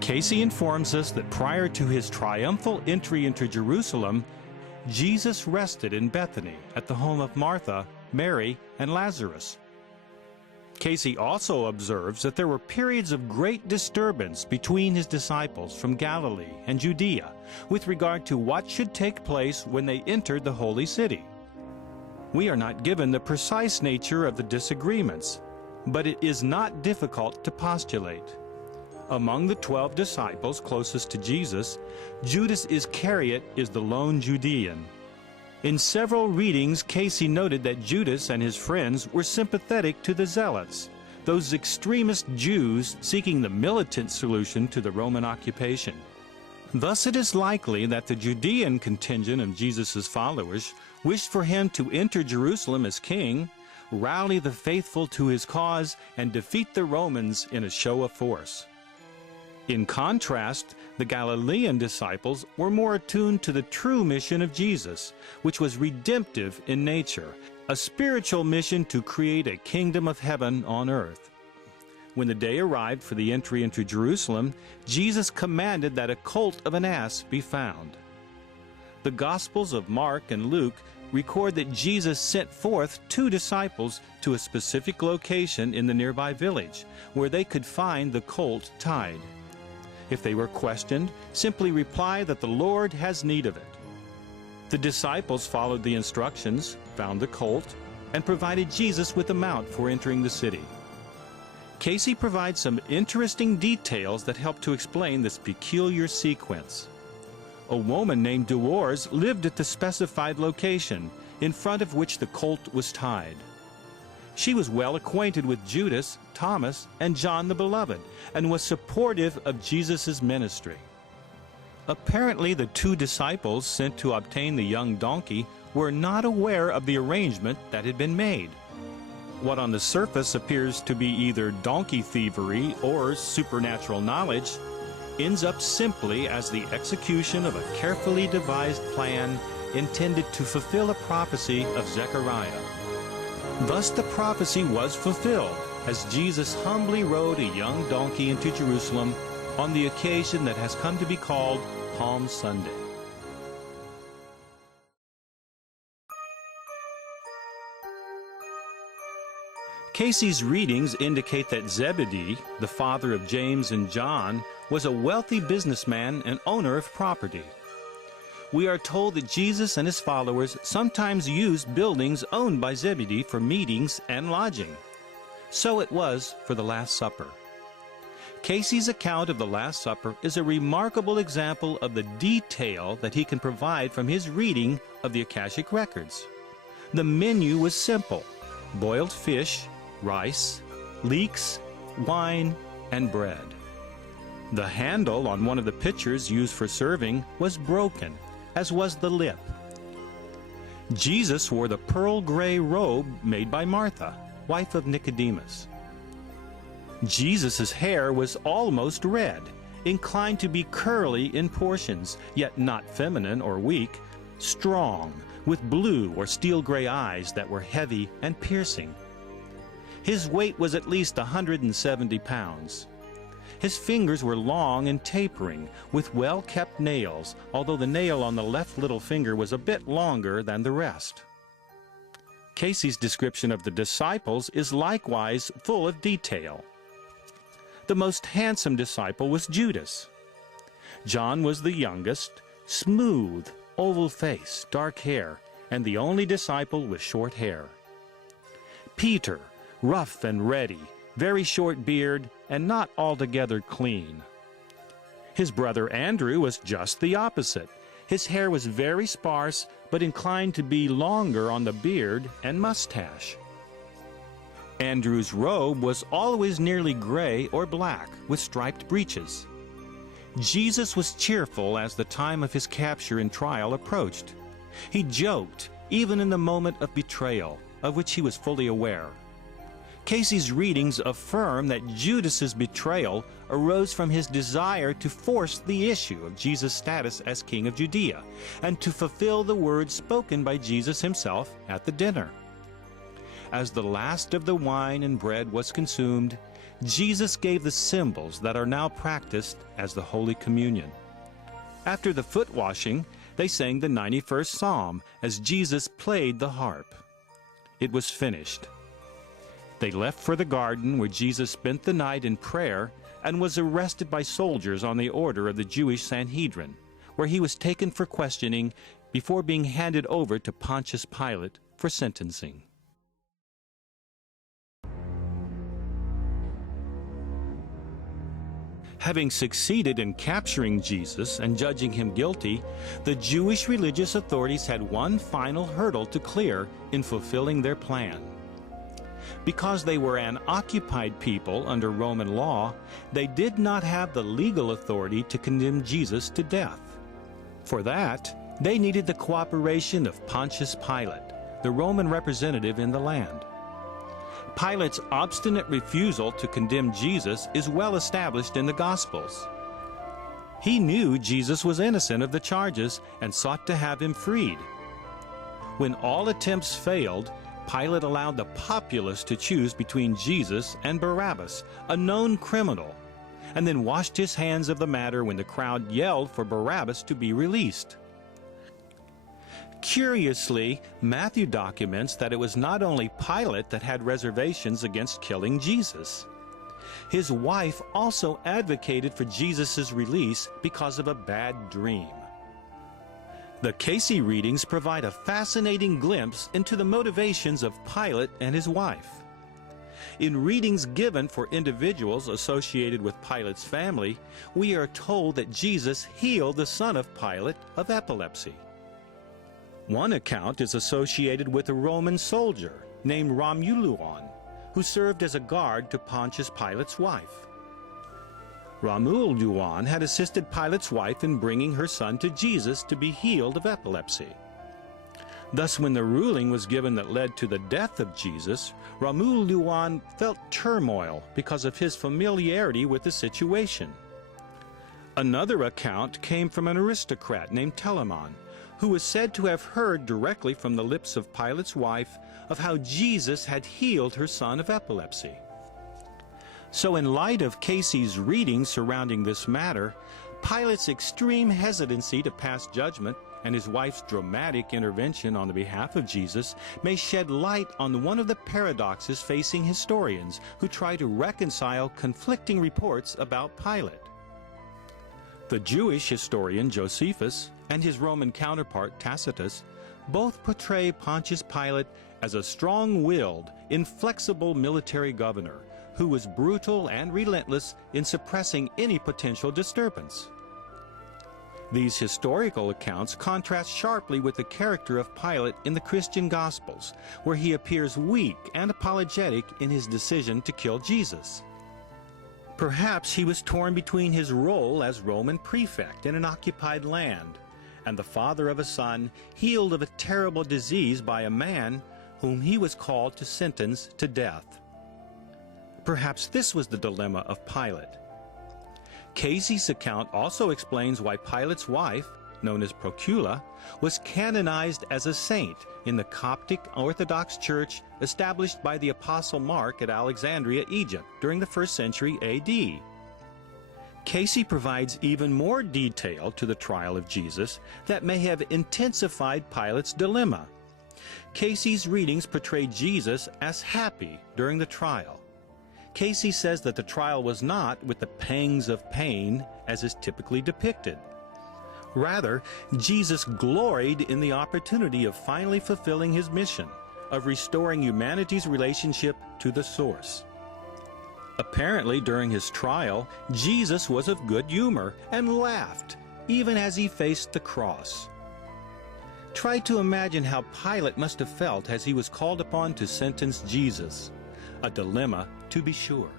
Cayce informs us that prior to his triumphal entry into Jerusalem, Jesus rested in Bethany at the home of Martha, Mary, and Lazarus. Cayce also observes that there were periods of great disturbance between his disciples from Galilee and Judea with regard to what should take place when they entered the holy city. We are not given the precise nature of the disagreements, but it is not difficult to postulate. Among the 12 disciples closest to Jesus, Judas Iscariot is the lone Judean. In several readings, Cayce noted that Judas and his friends were sympathetic to the Zealots, those extremist Jews seeking the militant solution to the Roman occupation. Thus it is likely that the Judean contingent of Jesus' followers wished for him to enter Jerusalem as king, rally the faithful to his cause, and defeat the Romans in a show of force. In contrast, the Galilean disciples were more attuned to the true mission of Jesus, which was redemptive in nature, a spiritual mission to create a kingdom of heaven on earth. When the day arrived for the entry into Jerusalem, Jesus commanded that a colt of an ass be found. The Gospels of Mark and Luke record that Jesus sent forth 2 disciples to a specific location in the nearby village, where they could find the colt tied. If they were questioned, simply reply that the Lord has need of it. The disciples followed the instructions, found the colt, and provided Jesus with a mount for entering the city. Cayce provides some interesting details that help to explain this peculiar sequence. A woman named Dolores lived at the specified location, in front of which the colt was tied. She was well acquainted with Judas, Thomas, and John the Beloved, and was supportive of Jesus' ministry. Apparently, the 2 disciples sent to obtain the young donkey were not aware of the arrangement that had been made. What on the surface appears to be either donkey thievery or supernatural knowledge ends up simply as the execution of a carefully devised plan intended to fulfill a prophecy of Zechariah. Thus the prophecy was fulfilled as Jesus humbly rode a young donkey into Jerusalem on the occasion that has come to be called Palm Sunday. Cayce's readings indicate that Zebedee, the father of James and John, was a wealthy businessman and owner of property. We are told that Jesus and his followers sometimes used buildings owned by Zebedee for meetings and lodging. So it was for the Last Supper. Cayce's account of the Last Supper is a remarkable example of the detail that he can provide from his reading of the Akashic records. The menu was simple: boiled fish, rice, leeks, wine, and bread. The handle on one of the pitchers used for serving was broken, as was the lip. Jesus wore the pearl gray robe made by Martha, wife of Nicodemus. Jesus' hair was almost red, inclined to be curly in portions, yet not feminine or weak, strong, with blue or steel gray eyes that were heavy and piercing. His weight was at least 170 pounds. His fingers were long and tapering, with well-kept nails, although the nail on the left little finger was a bit longer than the rest. Cayce's description of the disciples is likewise full of detail. The most handsome disciple was Judas. John was the youngest, smooth, oval face, dark hair, and the only disciple with short hair. Peter, rough and ready, very short beard, and not altogether clean. His brother Andrew was just the opposite. His hair was very sparse, but inclined to be longer on the beard and mustache. Andrew's robe was always nearly gray or black, with striped breeches. Jesus was cheerful as the time of his capture and trial approached. He joked, even in the moment of betrayal, of which he was fully aware. Cayce's readings affirm that Judas's betrayal arose from his desire to force the issue of Jesus' status as king of Judea and to fulfill the words spoken by Jesus himself at the dinner. As the last of the wine and bread was consumed, Jesus gave the symbols that are now practiced as the Holy Communion. After the foot washing, they sang the 91st Psalm as Jesus played the harp. It was finished. They left for the garden where Jesus spent the night in prayer and was arrested by soldiers on the order of the Jewish Sanhedrin, where he was taken for questioning before being handed over to Pontius Pilate for sentencing. Having succeeded in capturing Jesus and judging him guilty, the Jewish religious authorities had one final hurdle to clear in fulfilling their plan. Because they were an occupied people under Roman law, they did not have the legal authority to condemn Jesus to death. For that, they needed the cooperation of Pontius Pilate, the Roman representative in the land. Pilate's obstinate refusal to condemn Jesus is well established in the Gospels. He knew Jesus was innocent of the charges and sought to have him freed. When all attempts failed, Pilate allowed the populace to choose between Jesus and Barabbas, a known criminal, and then washed his hands of the matter when the crowd yelled for Barabbas to be released. Curiously, Matthew documents that it was not only Pilate that had reservations against killing Jesus. His wife also advocated for Jesus' release because of a bad dream. The Cayce readings provide a fascinating glimpse into the motivations of Pilate and his wife. In readings given for individuals associated with Pilate's family, we are told that Jesus healed the son of Pilate of epilepsy. One account is associated with a Roman soldier named Romulus, who served as a guard to Pontius Pilate's wife. Romulus had assisted Pilate's wife in bringing her son to Jesus to be healed of epilepsy. Thus, when the ruling was given that led to the death of Jesus, Romulus felt turmoil because of his familiarity with the situation. Another account came from an aristocrat named Telamon, who was said to have heard directly from the lips of Pilate's wife of how Jesus had healed her son of epilepsy. So in light of Cayce's reading surrounding this matter, Pilate's extreme hesitancy to pass judgment and his wife's dramatic intervention on the behalf of Jesus may shed light on one of the paradoxes facing historians who try to reconcile conflicting reports about Pilate. The Jewish historian Josephus and his Roman counterpart Tacitus both portray Pontius Pilate as a strong-willed, inflexible military governor who was brutal and relentless in suppressing any potential disturbance. These historical accounts contrast sharply with the character of Pilate in the Christian Gospels, where he appears weak and apologetic in his decision to kill Jesus. Perhaps he was torn between his role as Roman prefect in an occupied land and the father of a son healed of a terrible disease by a man whom he was called to sentence to death. Perhaps this was the dilemma of Pilate. Cayce's account also explains why Pilate's wife, known as Procula, was canonized as a saint in the Coptic Orthodox Church established by the Apostle Mark at Alexandria, Egypt, during the 1st century A.D. Cayce provides even more detail to the trial of Jesus that may have intensified Pilate's dilemma. Cayce's readings portray Jesus as happy during the trial. Cayce says that the trial was not with the pangs of pain as is typically depicted. Rather, Jesus gloried in the opportunity of finally fulfilling his mission, of restoring humanity's relationship to the source. Apparently, during his trial, Jesus was of good humor and laughed, even as he faced the cross. Try to imagine how Pilate must have felt as he was called upon to sentence Jesus. A dilemma, to be sure.